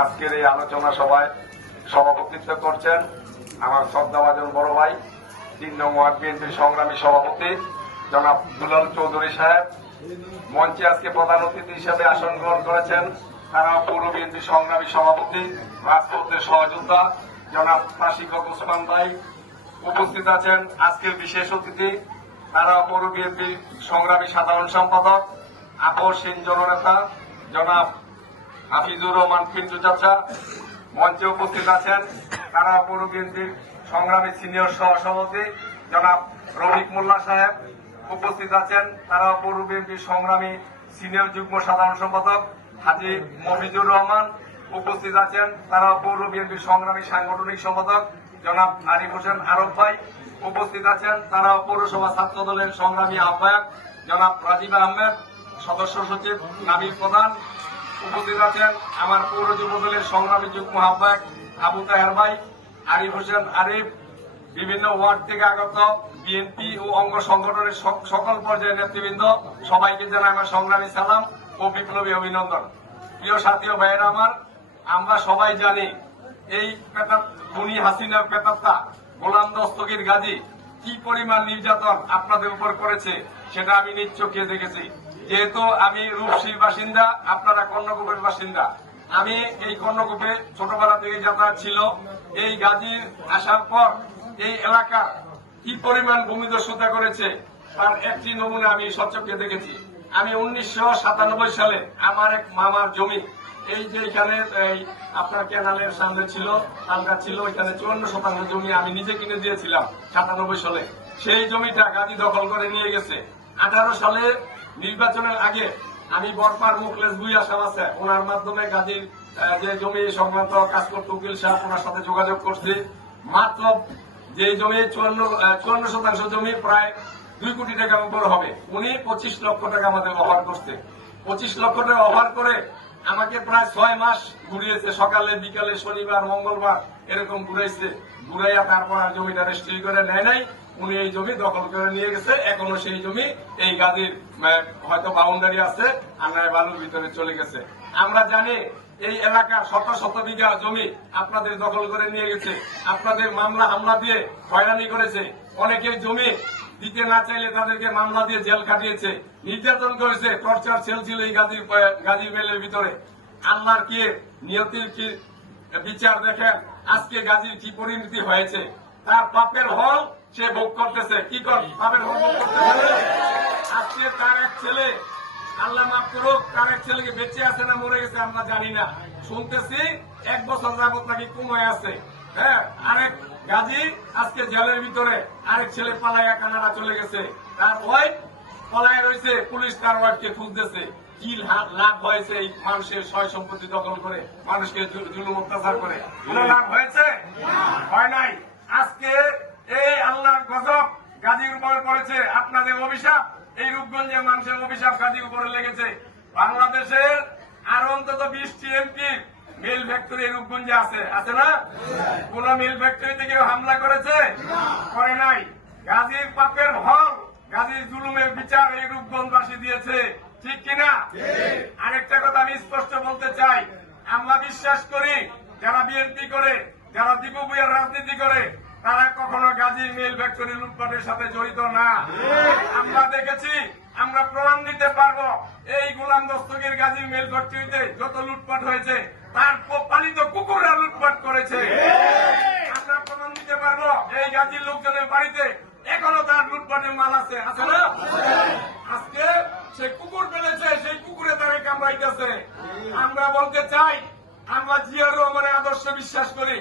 আজকের এই আলোচনা সভায় সভাপতিত্ব করছেন আমার শ্রদ্ধাভাজন বড় ভাই, তিন নং ওয়ার্ড বিএনপির সংগ্রামী সভাপতি জনাব দুলাল চৌধুরী সাহেব। মঞ্চে আজকে প্রধান অতিথি হিসেবে আসন গ্রহণ করেছেন তারা পৌর বিএনপি সংগ্রামী সভাপতি, রাজপথের সহযোদ্ধা জনাব তাসিকক ওসমান ভাই। উপস্থিত আছেন আজকের বিশেষ অতিথি তারা পৌর বিএনপি সংগ্রামী সাধারণ সম্পাদক আপসীন জননেতা, জনাব হাফিজুর রহমান পিন্টু চাচা মঞ্চে উপস্থিত আছেন। তারা পৌর বিএনপির সংগ্রামী সিনিয়র সহসভাপতি জনাব রফিক মোল্লা সাহেব উপস্থিত আছেন। তারা পৌর বিএনপির সংগ্রামী সিনিয়র যুগ্ম সাধারণ সম্পাদক হাজি মফিজুর রহমান উপস্থিত আছেন। তারা পৌর বিএনপির সংগ্রামী সাংগঠনিক সম্পাদক জনাব আরিফ হোসেন আরব ভাই উপস্থিত আছেন তারা পৌরসভা ছাত্র দলের সংগ্রামী আহ্বায়ক জনাব রাজীব আহমেদ, সদস্য সচিব নাবিল প্রধান। উপস্থিত আছেন আমার পৌর যুব দলের সংগ্রামী যুগ্ম আহ্বায়ক আবু তাহের ভাই, আরিফ হোসেন আরিফ, বিভিন্ন ওয়ার্ড থেকে আগত বিএনপি ও অঙ্গ সংগঠনের সক- সকল পর্যায়ের নেতৃবৃন্দ, সবাইকে জানাই আমার সংগ্রামী সালাম ও বিপ্লবী অভিনন্দন। প্রিয় সাথী ভাইয়েরা আমার, আমরা সবাই জানি এই পেতাত খুনি হাসিনার পেতাত্তা গোলাম দস্তগীর গাজী কি পরিমাণ নির্যাতন আপনাদের উপর করেছে, সেটা আমি নিজ দেখেছি। যেহেতু আমি রূপসীর বাসিন্দা, আপনারা কর্ণকূপের বাসিন্দা। আমি এই কর্ণকূপে ছোটবেলা থেকে যাতায়াত ছিল। এই গাজীর আসার পর এই এলাকা কি পরিমাণ ভূমিদস্যুতা করেছে, তার একটি নমুনা আমি সচক্ষে দেখেছি। আমি উনিশশো সাতানব্বই সালে আমার এক মামার জমি এই যে এখানে আপনার ক্যানালের সামনে ছিল তালগা ছিল এখানে চুয়ান্ন শতাংশ জমি আমি নিজে কিনে দিয়েছিলাম সাতানব্বই সালে। সেই জমিটা গাদি দখল করে নিয়ে গেছে। আঠারো সালে নির্বাচনের আগে আমি বরপার মুখলেস বুই আসাম আছে, ওনার মাধ্যমে গাজীর যে জমি সংক্রান্ত কাজ করতে উকিল সাহেব ওনার সাথে যোগাযোগ করছি। মাত্র যে জমি চুয়ান্ন চুয়ান্ন শতাংশ জমি প্রায় দুই কোটি টাকার উপর হবে। উনি পঁচিশ লক্ষ টাকা আমাদের অফার করছে। পঁচিশ লক্ষ টাকা অফার করে আমাকে প্রায় ছয় মাস ঘুরিয়েছে। সকালে, বিকালে, শনিবার, মঙ্গলবার এরকম ঘুরাইছে। ঘুরাইয়া তারপর আর জমিটা রেজিস্ট্রি করে নেয় নাই। উনি এই জমি দখল করে নিয়ে গেছে। এখনও সেই জমি এই গাদির হয়তো বাউন্ডারি আছে আর নয় বালুর ভিতরে চলে গেছে। আমরা জানি এই এলাকা শত শত বিঘা জমি আপনাদের দখল করে নিয়ে গেছে। আপনাদের মামলা হামলা দিয়ে হয়রানি করেছে। অনেকের জমি দিতে না চাইলে তাদেরকে মামলা দিয়ে জেল কাটিয়েছে নির্যাতন করেছে, টর্চার সেল ছিল এই গাজী গাজী মেলের ভিতরে। আল্লাহর কি নিয়তির কি বিচার দেখেন, আজকে গাজীর কি পরিণতি হয়েছে? তার পাপের হল সে ভোগ করতেছে। কি কর পাপের হল আজকে তার এক ছেলে, আল্লাহ মাফ করুক, তার এক ছেলেকে বেঁচে আছে না মরে গেছে আমরা জানি না। শুনতেছি, এক বছর যাবত নাকি কমায় আছে। হ্যাঁ আরেক গাজী আজকে জেলের ভিতরে আরেক ছেলে পালাইয়া কানাডা চলে গেছে। তার ওয়াইফ পলায় রয়েছে, পুলিশ তার ওয়াইফকে খুঁজতেছে। কি লাভ- হয়েছে এই মানুষের সয় সম্পত্তি দখল করে, মানুষকে জুলুম অত্যাচার করে। কোনো লাভ হয়েছে? হয় নাই। আজকে এই আল্লাহর গজব গাজীর উপরে পড়েছে। আপনাদের অভিশাপ, এই রূপগঞ্জের মানুষের অভিশাপ গাজীর উপরে লেগেছে। মিল ফ্যাক্টরি রূপগঞ্জে আছে। আছে না? কোন মিল ফ্যাক্টরিতে কেউ হামলা করেছে? করে নাই। গাজীর পাপের হল গাজীর জুলুমের বিচার এই রূপগঞ্জবাসী দিয়েছে। ঠিক কিনা? আরেকটা কথা আমি স্পষ্ট বলতে চাই। আমরা বিশ্বাস করি যারা বিএনপি করে যারা দীপু ভূঁইয়ার রাজনীতি করে তারা কখনো গাজীর মিল ফ্যাক্টরি লুটপাটের সাথে জড়িত না। আমরা দেখেছি আমরা প্রমাণ দিতে পারব এই গোলাম দস্তগীর গাজীর মিল ফ্যাক্টরিতে যত লুটপাট হয়েছে তার পালিত কুকুররা লুটপাট করেছে। আমরা প্রমাণ দিতে পারব এই গাজীর লোকজনের বাড়িতে এখনও তার লুটপাটের মাল আছে। আছে না? আজকে সে কুকুর পেলেছে সেই কুকুরে তাকে কামড়াইতেছে। আমরা বলতে চাই আমরা জিয়ার রহমানের আদর্শ বিশ্বাস করি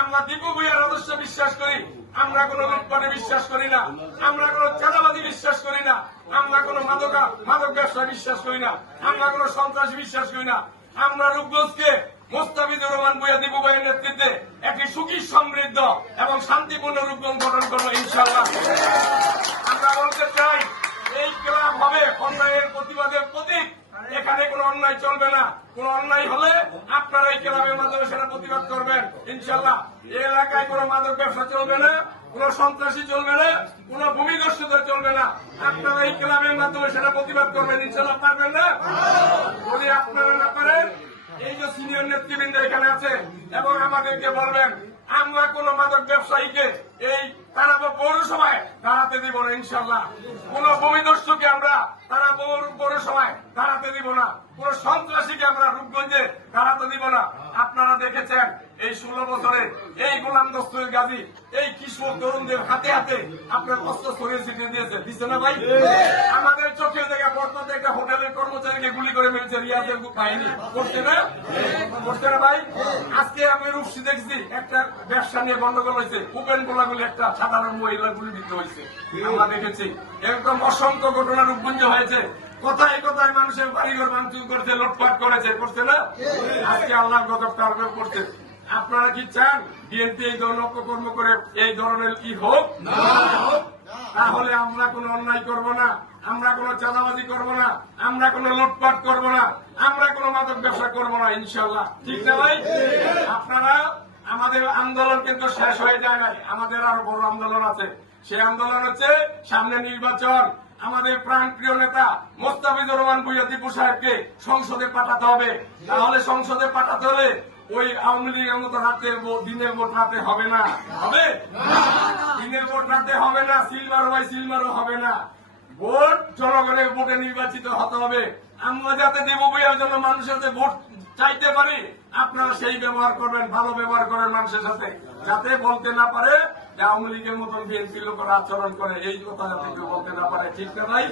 আমরা দীপু ভূঁইয়ার আদর্শ বিশ্বাস করি আমরা কোন লুটপাটে বিশ্বাস করি না আমরা কোন চাঁদাবাদী বিশ্বাস করি না। আমরা কোন মাদকা মাদক ব্যবসা বিশ্বাস করি না। আমরা কোন সন্ত্রাসী বিশ্বাস করি না। আমরা রূপগঞ্জকে মোস্তাফিজুর রহমান ভূঁইয়া দীপু ভাইয়ের নেতৃত্বে একটি সুখী, সমৃদ্ধ এবং শান্তিপূর্ণ রূপগঞ্জ গঠন করব ইনশাল্লাহ আমরা বলতে চাই, এই ক্লাব হবে অন্যায়ের প্রতিবাদের প্রতীক। এখানে কোনো অন্যায় চলবে না। কোনো অন্যায় হলে আপনারা এই ক্লাবের মাধ্যমে সেটা প্রতিবাদ করবেন ইনশাল্লাহ এলাকায় কোনো মাদক ব্যবসা চলবে না। কোনো সন্ত্রাসী চলবে না, কোনো ভূমিদস্যুদের চলবে না। আপনারা এই ক্লাবের মাধ্যমে সেটা প্রতিবাদ করবেন ইনশাল্লাহ পারবেন না। যদি আপনারা না পারেন, এই যে সিনিয়র নেতৃবৃন্দ এখানে আছে, এবং আমাদেরকে বলবেন, আমরা কোন মাদক ব্যবসায়ীকে এই তারাবো পৌরসভায় দাঁড়াতে দিব না ইনশাল্লাহ কোন ভূমিদস্যুকে আমরা তারা পৌরসভায় দাঁড়াতে দিব না। কোন সন্ত্রাসীকে আমরা রূপগঞ্জে দাঁড়াতে দিব না। আপনারা দেখেছেন এই ষোলো বছরে এই গোলাম দস্তুর গাজী, এই কিশোর তরুণদের হাতে হাতে আপনার অস্ত্র ছড়িয়ে ছিটিয়ে দিয়েছে। দিচ্ছে না ভাই? আমাদের চোখের দেখা বর্তমানে একটা হোটেলের কর্মচারীকে গুলি করে মেরেছে রিয়াজের বাহিনী। করছে না? করছে না ভাই? আজকে আমি রূপসী দেখছি, একটা ব্যবসা নিয়ে গন্ডগোল হয়েছে। উপেন গোলাগুলি একটা সাধারণ মহিলা গুলি দিতে হয়েছে। আমরা দেখেছি। এরকম অসংখ্য ঘটনা রূপগঞ্জ হয়েছে। কোথায় কোথায় মানুষের বাড়িঘর ভাঙচুর করছে, লুটপাট করেছে। করছে না? আজকে আল্লাহ গজব করছে আপনারা কি চান বিএনপি এই ধরনের অপকর্ম করে এই ধরনের কি হোক? তাহলে আমরা কোনো অন্যায় করব না আমরা কোনো চাঁদাবাজি করব না আমরা কোনো লুটপাট করব না আমরা কোনো মাদক ব্যবসা করব না ইনশাল্লাহ ঠিক না ভাই? আপনারা আমাদের আন্দোলন কিন্তু শেষ হয়ে যায় নাই আমাদের আরও বড় আন্দোলন আছে। সেই আন্দোলন হচ্ছে সামনে নির্বাচন। আমাদের প্রাণ প্রিয় নেতা মোস্তাফিজুর রহমান ভুইয়া দীপু সাহেবকে সংসদে পাঠাতে হবে। তাহলে সংসদে পাঠাতে হলে ওই আওয়ামী লীগের মতো ভোট- দিনের ভোট রাতে হবে না। হবে? দিনের ভোট রাতে হবে না সিলভার ওয়াই সিলভারও হবে না। ভোট জনগণের ভোটে নির্বাচিত হতে হবে। আমরা যাতে দেব বইয়ের জন্য মানুষের সাথে ভোট চাইতে পারি আপনারা সেই ব্যবহার করবেন ভালো ব্যবহার করেন মানুষের সাথে। যাতে বলতে না পারে যে আওয়ামী লীগের মতন বিএনপি লোকেরা আচরণ করে এই কথা যাতে কেউ বলতে না পারে। ঠিক না ভাই?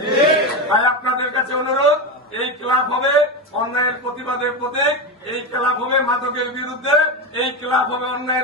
তাই আপনাদের কাছে অনুরোধ এই ক্লাব হবে অন্যায়ের প্রতিবাদের প্রতীক। এই ক্লাব হবে মাদকের বিরুদ্ধে এই ক্লাব হবে অন্যায়ের